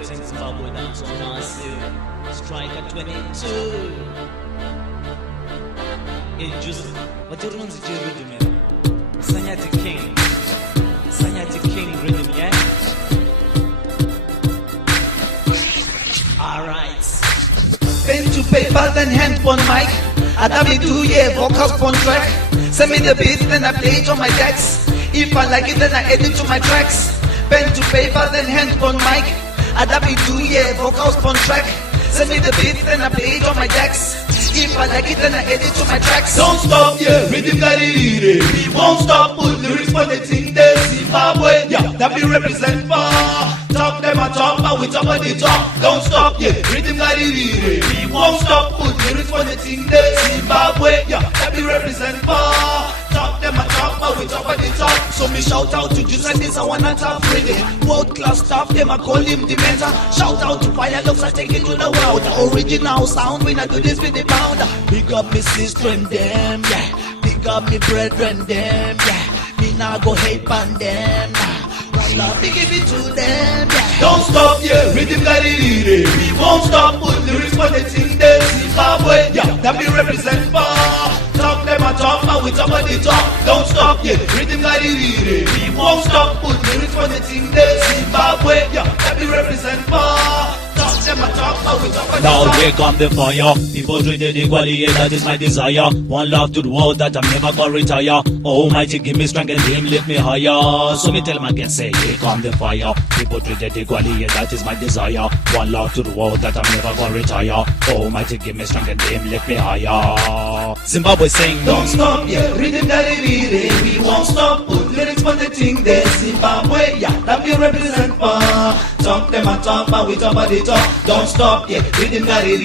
representing Zimbabwe dance on massive. Striker22. Hey, Joseph, what you runs the rhythm, man? Sanyati King rhythm, yeah? Alright. Pen to paper, then hand on mic. Adabi do yeah, vocals on track. Send me the beat, then I play it on my decks. If I like it, then I edit to my tracks. Pen to paper, then hand on mic. Adabi do yeah, vocals on track. Send me the beat, then I play it on my decks. If I like it, then I edit to my tracks. Don't stop, yeah, rhythm got it. We won't stop, put lyrics for the thing there. Zimbabwe, yeah, that we represent far. Talk them a talk, but we talk about the talk. Don't stop, yeah, rhythm got it. We won't stop, put lyrics for the thing there. Zimbabwe, yeah, that we represent far. Talk them a talk, but we talk about the talk. So me shout out to Juice and this I wanna top reading. World class stuff, them I call him the mentor. Shout out to Fire Looks, I take it to the world. The original sound, when I do this with the pound. Big up me sister and them, yeah. Big up me brethren, them, yeah. Me nah go hate on them, nah. One love, me give it to them, yeah. Don't stop, yeah, rhythm got it. We won't stop, put lyrics for the thing there. Zimbabwe, yeah, that we represent far. Talk them a talk, but we talk about the talk. Don't stop, yeah, rhythm got it. We won't stop, put lyrics for the thing there. Zimbabwe, yeah, that we represent far. Talk them a talk, but we talk about the talk. Now here come the fire. People treated equally, yeah, that is my desire. One love to the world that I'm never gonna retire. Almighty, give me strength and Him lift me higher. So me tell them again, say, here come the fire. People treated equally, yeah, that is my desire. One love to the world that I'm never gonna retire. Almighty, give me strength and Him lift me higher. Zimbabwe sing, don't stop, yeah, rhythm got it. We won't stop, put lyrics for the thing there. Zimbabwe, yeah, that we represent far. Talk them a talk, but we talk about the talk. Don't stop, yeah, rhythm got it.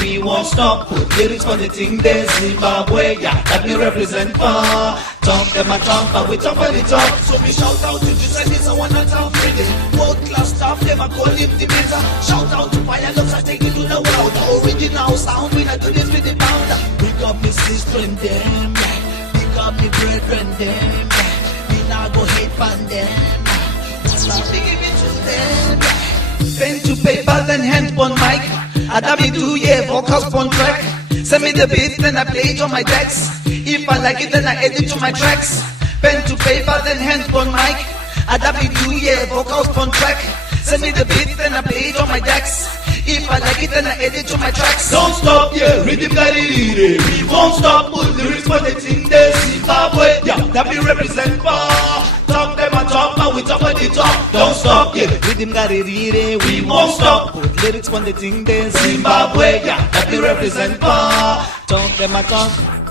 We won't stop, put lyrics for the thing there. Zimbabwe, yeah, that we represent far. Talk them a talk, but we talk about the talk. So me shout out to Juice and this I wanna talk reading. World class stuff, them I call him the mentor. Shout out to Fire Looks, I take it to the world. The original sound, when I do this with the pounder. Big up me sister and them, yeah. Big up me brethren, them, yeah. Me nah go hate on them, yeah. One love, me give it to them, yeah. Pen to paper, then hand on mic. Adabi do yeah, vocals on track. Send me the beat, then I play it on my decks. If I like it, then I edit to my tracks. Pen to paper, then hand on mic. Adabi do yeah, vocals on track. Send me the beat, then I play it on my decks. If I like it, then I edit to my tracks. Don't stop, yeah, rhythm got it. We won't stop, put lyrics for the thing there. Zimbabwe, yeah, that we represent far. Talk them a talk, but we talk about the talk. Don't stop, yeah, rhythm got it. We won't stop, put lyrics for the thing there. Zimbabwe, yeah, that we represent far. Talk them a talk.